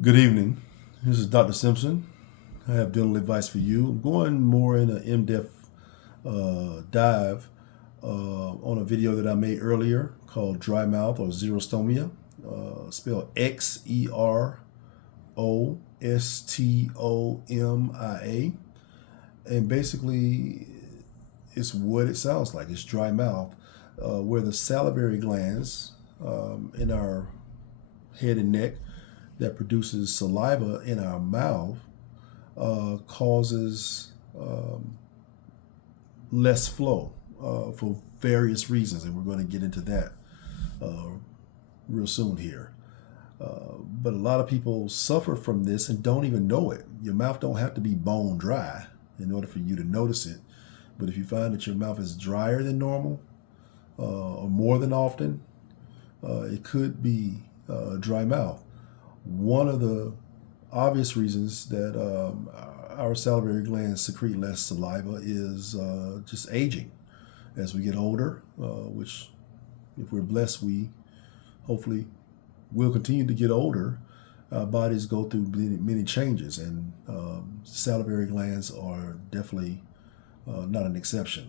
Good evening. This is Dr. Simpson. I have dental advice for you. I'm going more in an in-depth dive on a video that I made earlier called dry mouth or xerostomia, spelled Xerostomia. And basically, it's what it sounds like. It's dry mouth, where the salivary glands in our head and neck that produces saliva in our mouth causes less flow for various reasons, and we're going to get into that real soon here. But a lot of people suffer from this and don't even know it. Your mouth don't have to be bone dry in order for you to notice it. But if you find that your mouth is drier than normal or more than often, it could be dry mouth. One of the obvious reasons that our salivary glands secrete less saliva is just aging. As we get older, which if we're blessed, we hopefully will continue to get older, our bodies go through many changes, and salivary glands are definitely not an exception.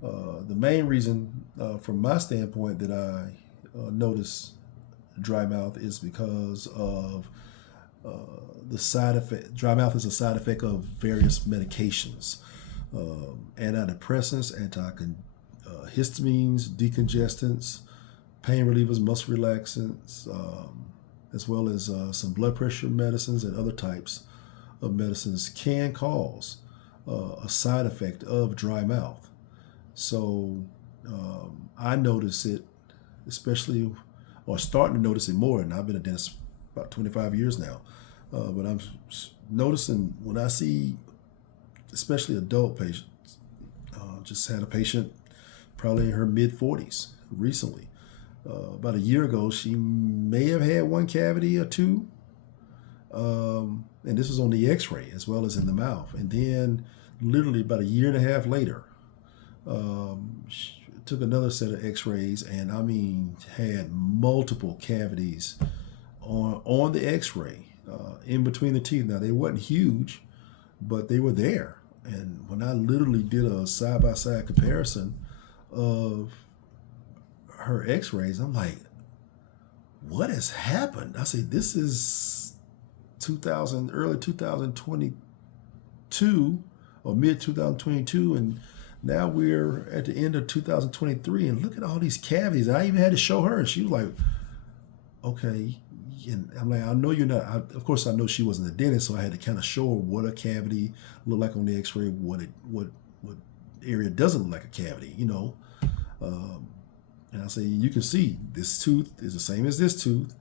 The main reason, from my standpoint, that I notice dry mouth is because of the side effect. Dry mouth is a side effect of various medications, antidepressants, histamines, decongestants, pain relievers, muscle relaxants, as well as some blood pressure medicines and other types of medicines can cause a side effect of dry mouth. So I notice it, especially, or starting to notice it more, and I've been a dentist about 25 years now. But I'm noticing when I see, especially adult patients, just had a patient probably in her mid 40s recently. About a year ago, she may have had one cavity or two, and this was on the x-ray as well as in the mouth. And then literally about a year and a half later, she took another set of x-rays, and I mean had multiple cavities on the x-ray, in between the teeth. Now, they wasn't huge, but they were there. And when I literally did a side-by-side comparison of her x-rays, I'm like, what has happened? I said, this is early 2022 or mid 2022, and now we're at the end of 2023, and look at all these cavities. I even had to show her, and she was like, okay. And I'm like, I know you're not. Of course, I know she wasn't a dentist, so I had to kind of show her what a cavity looked like on the X-ray, what area doesn't look like a cavity, And I say, you can see this tooth is the same as this tooth,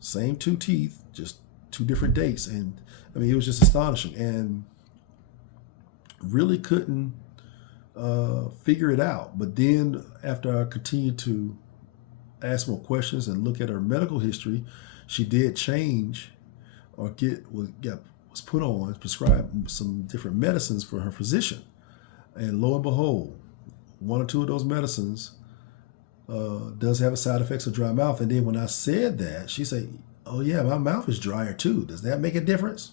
same two teeth, just two different dates, and I mean, it was just astonishing, and really couldn't figure it out. But then after I continued to ask more questions and look at her medical history, she did change or was put on, prescribed some different medicines for her physician. And lo and behold, one or two of those medicines does have a side effects of dry mouth. And then when I said that, she said, oh yeah, my mouth is drier too. Does that make a difference?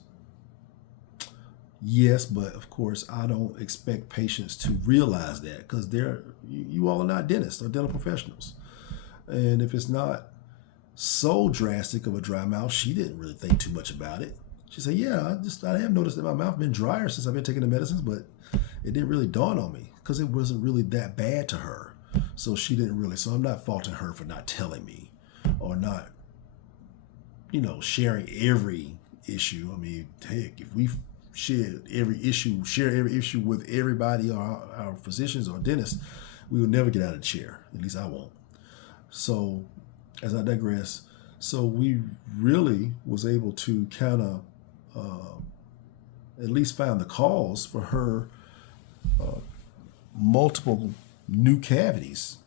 Yes, but of course, I don't expect patients to realize that, because you all are not dentists or dental professionals. And if it's not so drastic of a dry mouth, she didn't really think too much about it. She said, yeah, I have noticed that my mouth been drier since I've been taking the medicines, but it didn't really dawn on me because it wasn't really that bad to her. So she didn't really, so I'm not faulting her for not telling me or not, sharing every issue. I mean, heck, if we share every issue with everybody, or our physicians or dentists, we will never get out of the chair. At least I won't. So, as I digress, so we really was able to kind of at least find the cause for her multiple new cavities,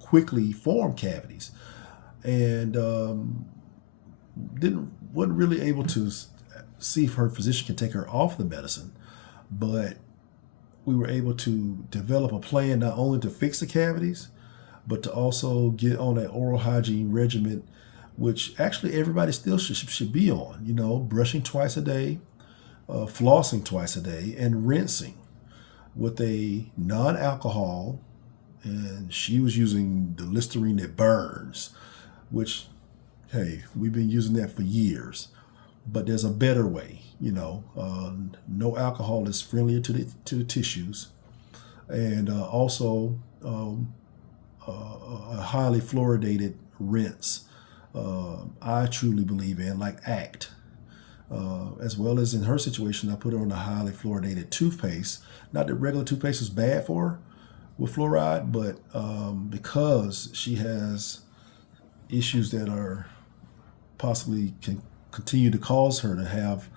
quickly formed cavities, and wasn't really able to see if her physician can take her off the medicine, but we were able to develop a plan not only to fix the cavities, but to also get on an oral hygiene regimen which actually everybody still should be on. You know, brushing twice a day, flossing twice a day, and rinsing with a non-alcohol. And she was using the Listerine that burns, which, hey, we've been using that for years. But there's a better way. You know, no alcohol is friendlier to the tissues, and also a highly fluoridated rinse. I truly believe in, like ACT. As well as in her situation, I put her on a highly fluoridated toothpaste. Not that regular toothpaste is bad for her with fluoride, but because she has issues that are possibly can continue to cause her to have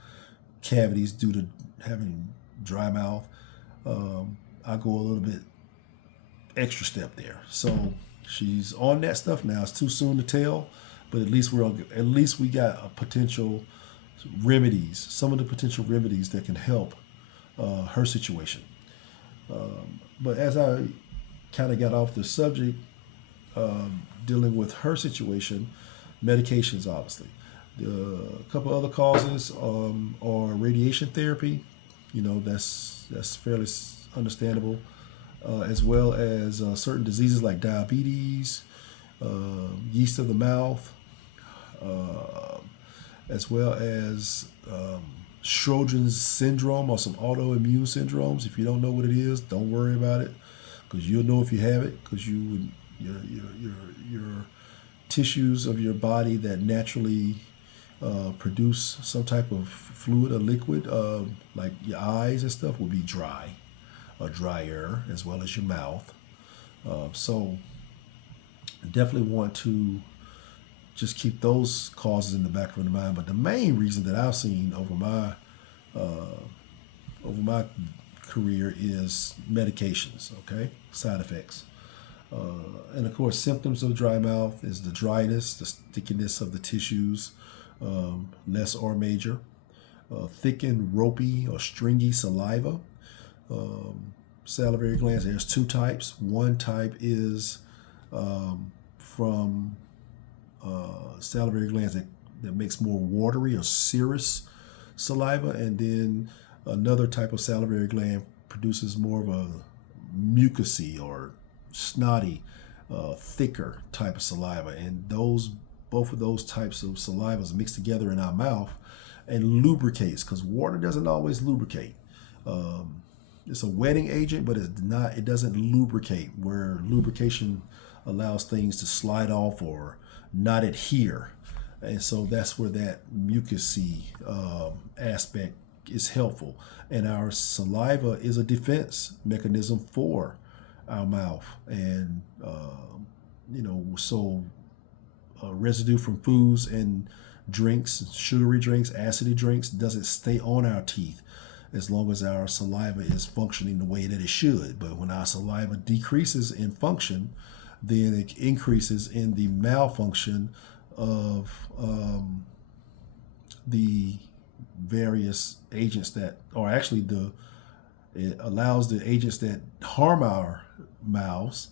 cavities due to having dry mouth, I go a little bit extra step there. So she's on that stuff now. It's too soon to tell, but at least we got a potential remedies, some of the potential remedies that can help her situation. But as I kind of got off the subject, dealing with her situation, medications obviously. A couple other causes are radiation therapy. You know, that's fairly understandable, as well as certain diseases like diabetes, yeast of the mouth, as well as Sjogren's syndrome or some autoimmune syndromes. If you don't know what it is, don't worry about it, because you'll know if you have it, because your tissues of your body that naturally produce some type of fluid or liquid, like your eyes and stuff, will be dry or drier, as well as your mouth. So definitely want to just keep those causes in the back of the mind. But the main reason that I've seen over my career is medications, okay? Side effects. And of course, symptoms of dry mouth is the dryness, the stickiness of the tissues, less or major, thickened, ropey, or stringy saliva. Salivary glands, there's two types. One type is from salivary glands that makes more watery or serous saliva, and then another type of salivary gland produces more of a mucousy or snotty, thicker type of saliva. And both of those types of salivas mix together in our mouth and lubricates, because water doesn't always lubricate. It's a wetting agent, but it doesn't lubricate, where lubrication allows things to slide off or not adhere. And so that's where that mucousy aspect is helpful. And our saliva is a defense mechanism for our mouth. And, so residue from foods and drinks, sugary drinks, acidy drinks, doesn't stay on our teeth as long as our saliva is functioning the way that it should. But when our saliva decreases in function, then it increases in the malfunction of the various agents that, or actually it allows the agents that harm our mouths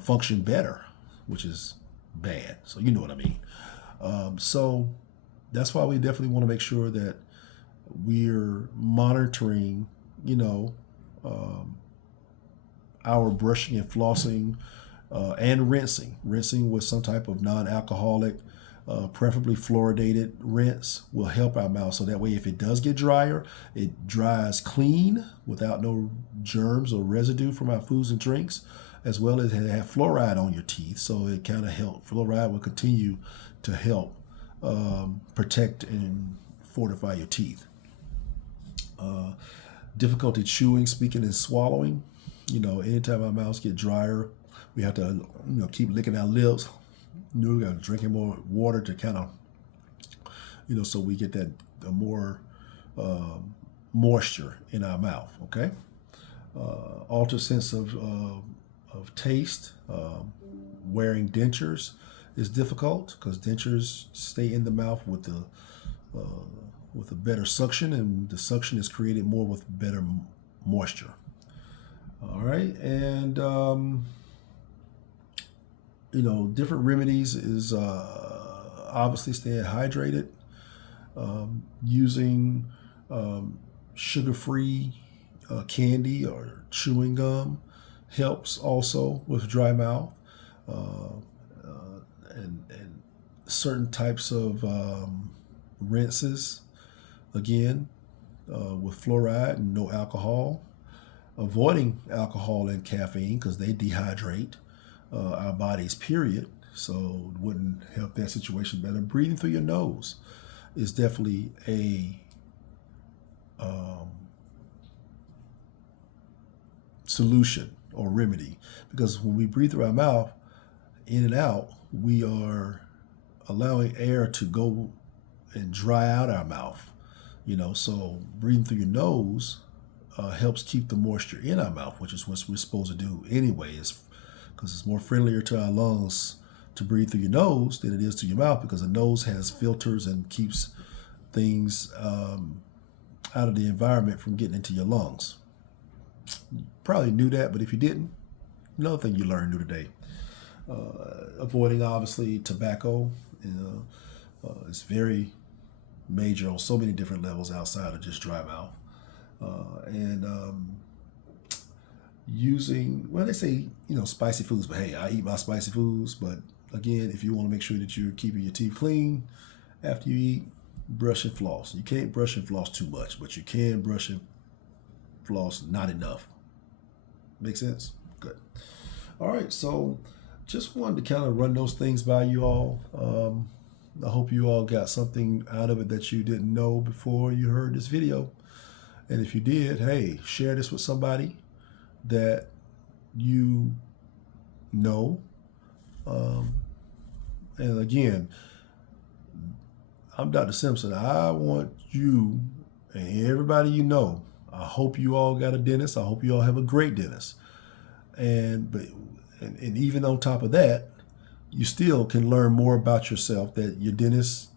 function better, which is bad. So you know what I mean. So that's why we definitely want to make sure that we're monitoring, our brushing and flossing, and rinsing with some type of non-alcoholic, preferably fluoridated rinse will help our mouth. So that way, if it does get drier, it dries clean without no germs or residue from our foods and drinks, as well as it have fluoride on your teeth. So it kind of help. Fluoride will continue to help protect and fortify your teeth. Difficulty chewing, speaking, and swallowing. Anytime our mouths get drier, we have to, keep licking our lips. We got to drinking more water to kind of, so we get that more moisture in our mouth. Okay. Altered sense of taste. Wearing dentures is difficult because dentures stay in the mouth with a better suction, and the suction is created more with better moisture. All right, and different remedies is obviously staying hydrated, using sugar-free candy or chewing gum helps also with dry mouth, and certain types of rinses, again, with fluoride and no alcohol, avoiding alcohol and caffeine because they dehydrate our bodies, period. So it wouldn't help that situation better. Breathing through your nose is definitely a solution or remedy, because when we breathe through our mouth, in and out, we are allowing air to go and dry out our mouth. So breathing through your nose helps keep the moisture in our mouth, which is what we're supposed to do anyway, because it's more friendlier to our lungs to breathe through your nose than it is to your mouth, because the nose has filters and keeps things out of the environment from getting into your lungs. You probably knew that, but if you didn't, another thing you learned new today. Avoiding, obviously, tobacco. It's very major on so many different levels outside of just dry mouth. And using, well, they say, spicy foods, but hey, I eat my spicy foods. But again, if you want to make sure that you're keeping your teeth clean after you eat, brush and floss. You can't brush and floss too much, but you can brush and floss not enough. Make sense? Good. All right, so just wanted to kind of run those things by you all. I hope you all got something out of it that you didn't know before you heard this video. And if you did, hey, share this with somebody that you know. And again, I'm Dr. Simpson. I want you and everybody you know, I hope you all got a dentist. I hope you all have a great dentist. And even on top of that, you still can learn more about yourself that your dentist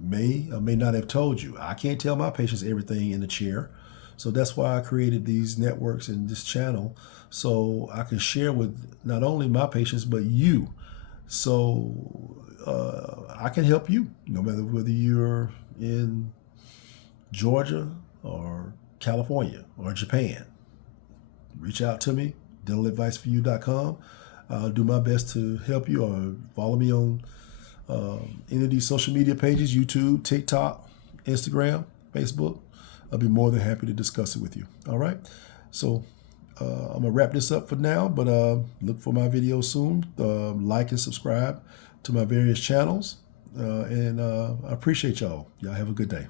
may or may not have told you. I can't tell my patients everything in the chair. So that's why I created these networks and this channel, so I can share with not only my patients, but you. So I can help you, no matter whether you're in Georgia or California or Japan. Reach out to me, dentaladviceforyou.com. I'll do my best to help you, or follow me on any of these social media pages, YouTube, TikTok, Instagram, Facebook. I'll be more than happy to discuss it with you. All right. So I'm going to wrap this up for now, but look for my videos soon. Like and subscribe to my various channels. And I appreciate y'all. Y'all have a good day.